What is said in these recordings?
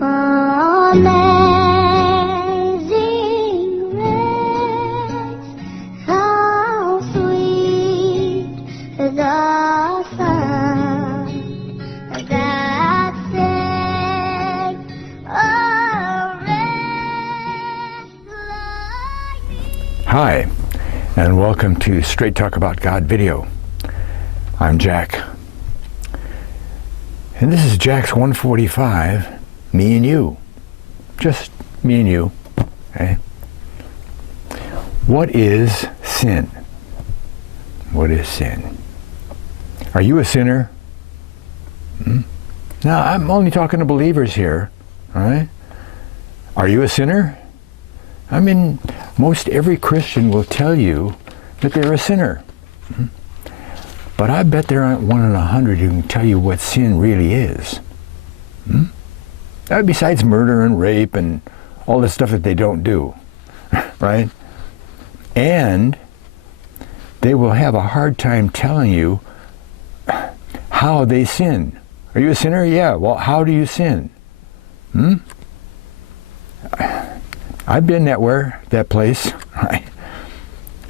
Amazing grace, how sweet the sound that saved a wretch like me. Hi, and welcome to Straight Talk About God video. I'm Jack. And this is JAX145, me and you. Just me and you. Okay? What is sin? What is sin? Are you a sinner? Now, I'm only talking to believers here. All right? Are you a sinner? I mean, most every Christian will tell you that they're a sinner. But I bet there aren't 1 in 100 who can tell you what sin really is. Besides murder and rape and all the stuff that they don't do, right? And they will have a hard time telling you how they sin. Are you a sinner? Yeah. Well, how do you sin? I've been that place. Right?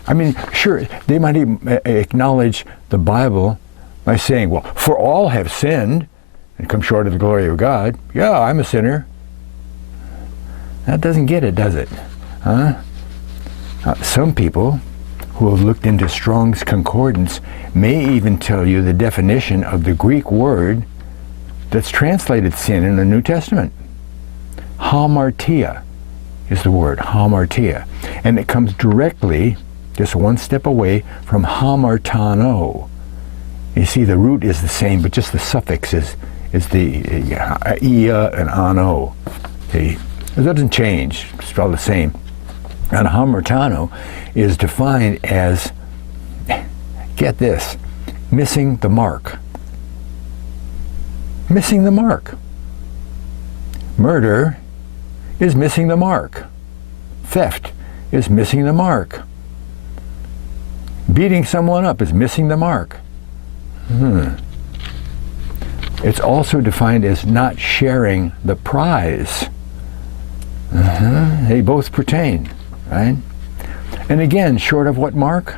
I mean, sure, they might even acknowledge the Bible by saying, well, for all have sinned and come short of the glory of God. Yeah, I'm a sinner. That doesn't get it, does it? Some people who have looked into Strong's Concordance may even tell you the definition of the Greek word that's translated sin in the New Testament. Hamartia is the word, hamartia. And it comes directly, just one step away, from hamartano. You see, the root is the same, but just the suffix is the ia and ano. Okay? It doesn't change, it's spelled the same. And hamartano is defined as, get this, missing the mark. Missing the mark. Murder is missing the mark. Theft is missing the mark. Beating someone up is missing the mark. It's also defined as not sharing the prize. They both pertain, right? And again, short of what mark?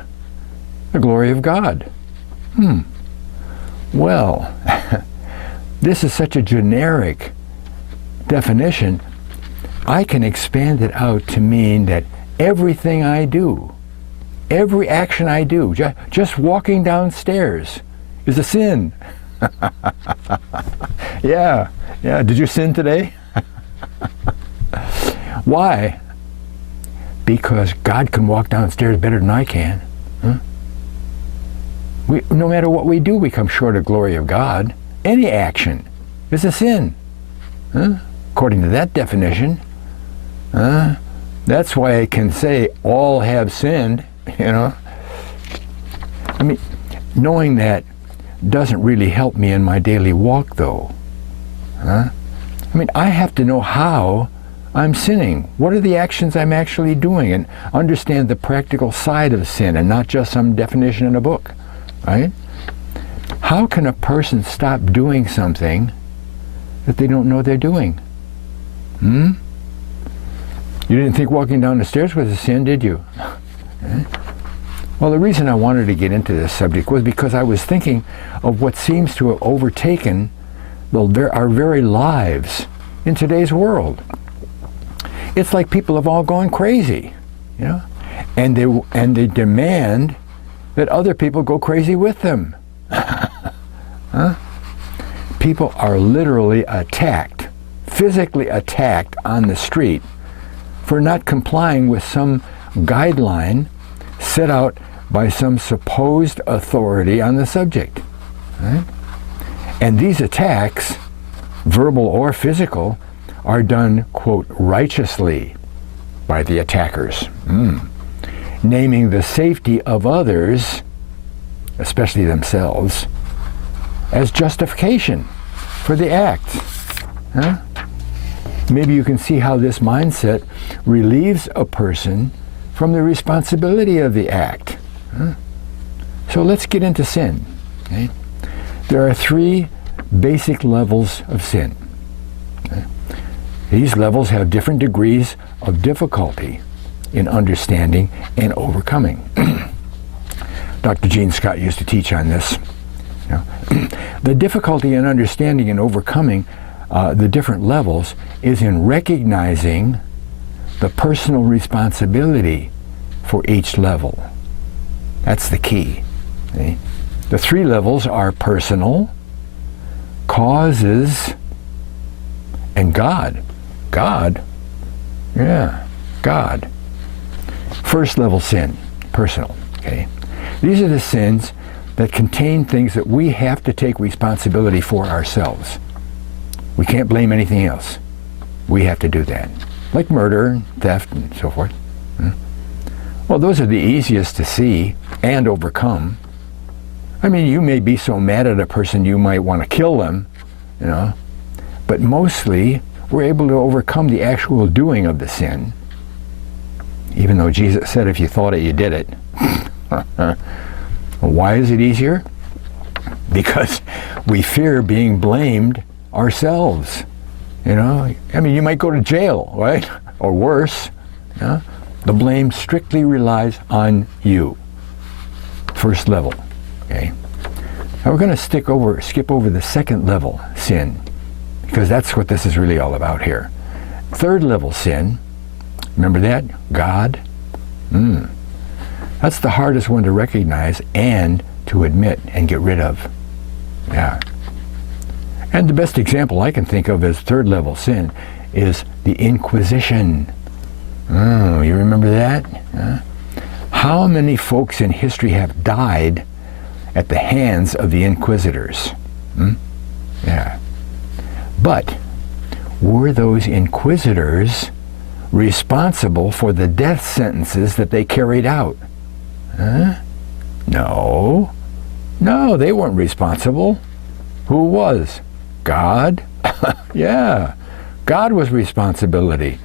The glory of God. Well, this is such a generic definition, I can expand it out to mean that everything I do, every action I do, just walking downstairs is a sin. Yeah. Did you sin today? Why? Because God can walk downstairs better than I can. No matter what we do, we come short of the glory of God. Any action is a sin. According to that definition. That's why I can say all have sinned, I mean, knowing that doesn't really help me in my daily walk, though. I mean, I have to know how I'm sinning. What are the actions I'm actually doing? And understand the practical side of sin and not just some definition in a book, right? How can a person stop doing something that they don't know they're doing? You didn't think walking down the stairs was a sin, did you? Well, the reason I wanted to get into this subject was because I was thinking of what seems to have overtaken our very lives in today's world. It's like people have all gone crazy, and they demand that other people go crazy with them. People are literally attacked, physically attacked on the street for not complying with some guideline set out by some supposed authority on the subject. Right? And these attacks, verbal or physical, are done, quote, righteously by the attackers, naming the safety of others, especially themselves, as justification for the act. Maybe you can see how this mindset relieves a person from the responsibility of the act. So let's get into sin. Okay? There are 3 basic levels of sin. Okay? These levels have different degrees of difficulty in understanding and overcoming. Dr. Gene Scott used to teach on this. You know, the difficulty in understanding and overcoming the different levels is in recognizing the personal responsibility for each level. That's the key. See? The three levels are personal, causes, and God. God? Yeah, God. First level sin, personal. Okay? These are the sins that contain things that we have to take responsibility for ourselves. We can't blame anything else. We have to do that. Like murder, theft, and so forth. Well, those are the easiest to see and overcome. I mean, you may be so mad at a person you might want to kill them, you know, but mostly we're able to overcome the actual doing of the sin, even though Jesus said if you thought it, you did it. Why is it easier? Because we fear being blamed ourselves. You know, I mean, you might go to jail, right? Or worse. Yeah? The blame strictly relies on you. First level. Okay. Now we're going to skip over the second level sin, because that's what this is really all about here. Third level sin. Remember that? God. That's the hardest one to recognize and to admit and get rid of. Yeah. And the best example I can think of as third level sin is the Inquisition. You remember that? How many folks in history have died at the hands of the inquisitors? Yeah. But were those inquisitors responsible for the death sentences that they carried out? No. No, they weren't responsible. Who was? God? Yeah. God was responsibility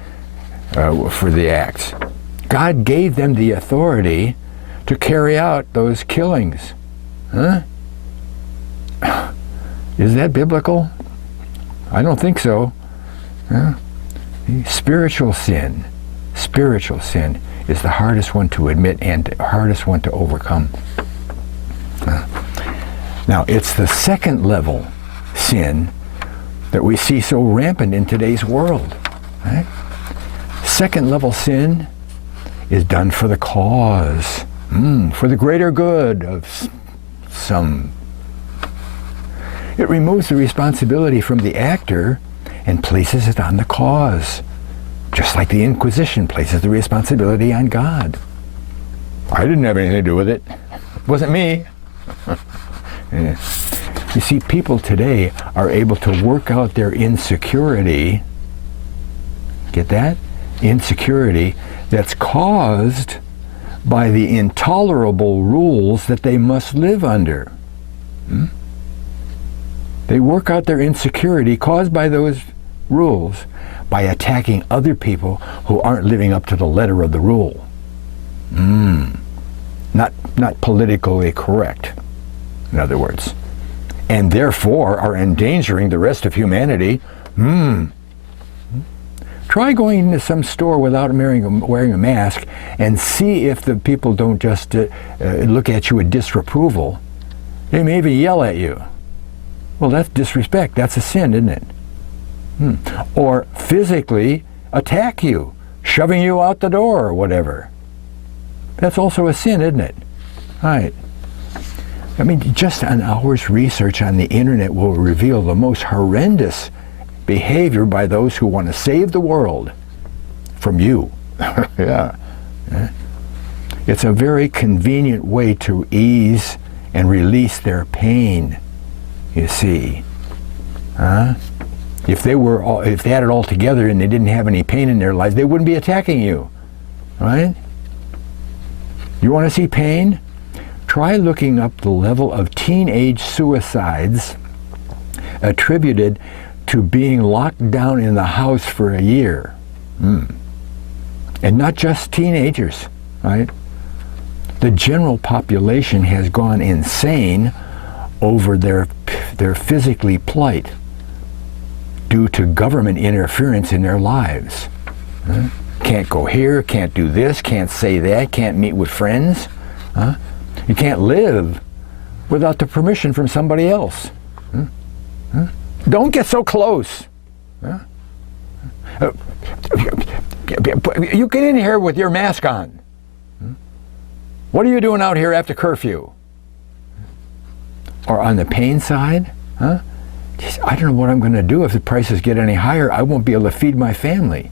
for the acts. God gave them the authority to carry out those killings. Is that biblical? I don't think so. Spiritual sin is the hardest one to admit and the hardest one to overcome. Now, it's the second level sin that we see so rampant in today's world. Right? Second level sin is done for the cause, for the greater good of some. It removes the responsibility from the actor and places it on the cause, just like the Inquisition places the responsibility on God. I didn't have anything to do with it. It wasn't me. Yeah. You see, people today are able to work out their insecurity. Get that? Insecurity that's caused by the intolerable rules that they must live under. They work out their insecurity caused by those rules by attacking other people who aren't living up to the letter of the rule. Not politically correct, in other words. And therefore are endangering the rest of humanity. Try going into some store without wearing a mask and see if the people don't just look at you with disapproval. They may even yell at you. Well, that's disrespect. That's a sin, isn't it? Or physically attack you, shoving you out the door or whatever. That's also a sin, isn't it? Right. I mean, just an hour's research on the internet will reveal the most horrendous behavior by those who want to save the world from you. Yeah. It's a very convenient way to ease and release their pain, you see. If they had it all together and they didn't have any pain in their lives, they wouldn't be attacking you, right? You want to see pain? Try looking up the level of teenage suicides attributed to being locked down in the house for a year. And not just teenagers, right? The general population has gone insane over their physically plight due due to government interference in their lives. Can't go here, can't do this, can't say that, can't meet with friends. You can't live without the permission from somebody else. Don't get so close. You get in here with your mask on. What are you doing out here after curfew? Or on the pain side, Geez, I don't know what I'm going to do if the prices get any higher. I won't be able to feed my family.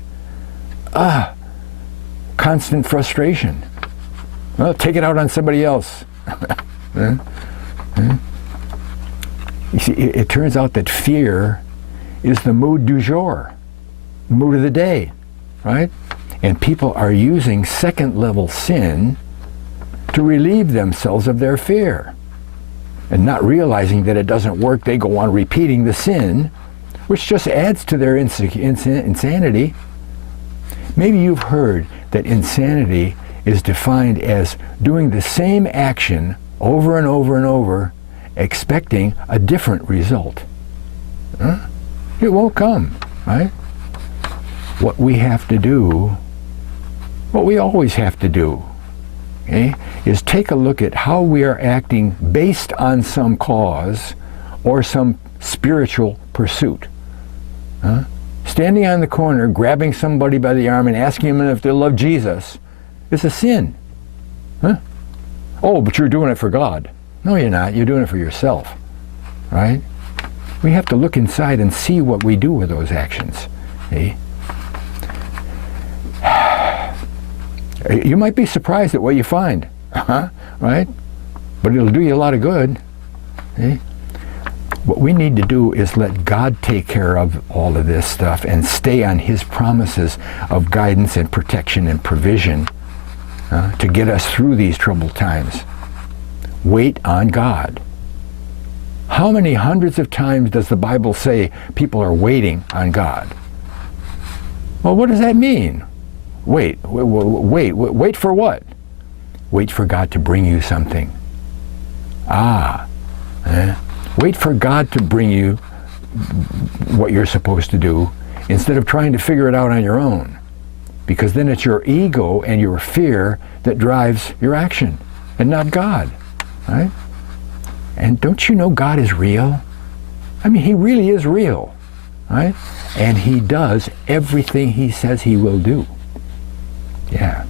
Constant frustration. Well, take it out on somebody else. You see, it turns out that fear is the mood du jour, mood of the day, right? And people are using second-level sin to relieve themselves of their fear. And not realizing that it doesn't work, they go on repeating the sin, which just adds to their insanity. Maybe you've heard that insanity is defined as doing the same action over and over and over, expecting a different result. It won't come, right? What we have to do, what we always have to do, okay, is take a look at how we are acting based on some cause or some spiritual pursuit. Standing on the corner, grabbing somebody by the arm and asking them if they love Jesus is a sin. Oh, but you're doing it for God. No, you're not. You're doing it for yourself, right? We have to look inside and see what we do with those actions. See? You might be surprised at what you find, right? But it'll do you a lot of good. See? What we need to do is let God take care of all of this stuff and stay on His promises of guidance and protection and provision to get us through these troubled times. Wait on God. How many hundreds of times does the Bible say people are waiting on God? Well, what does that mean? Wait for what? Wait for God to bring you something. Wait for God to bring you what you're supposed to do instead of trying to figure it out on your own. Because then it's your ego and your fear that drives your action and not God, right? And don't you know God is real? I mean, He really is real, right? And He does everything He says He will do. Yeah.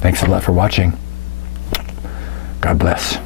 Thanks a lot for watching. God bless.